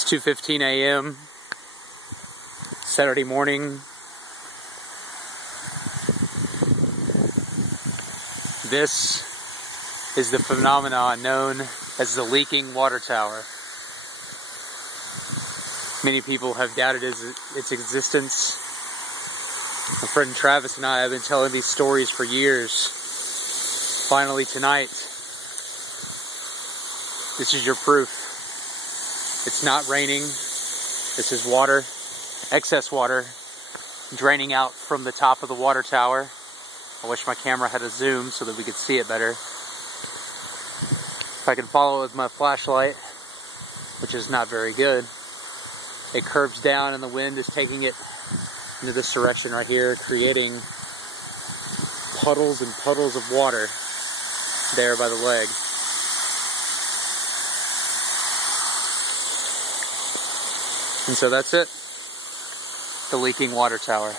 It's 2:15 a.m. Saturday morning. This is the phenomenon known as the leaking water tower. Many people have doubted its existence. My friend Travis and I have been telling these stories for years. Finally tonight, this is your proof. It's not raining. This is water, excess water, draining out from the top of the water tower. I wish my camera had a zoom so that we could see it better. If I can follow it with my flashlight, which is not very good, it curves down and the wind is taking it into this direction right here, creating puddles and puddles of water there by the leg. And so that's it. The leaking water tower.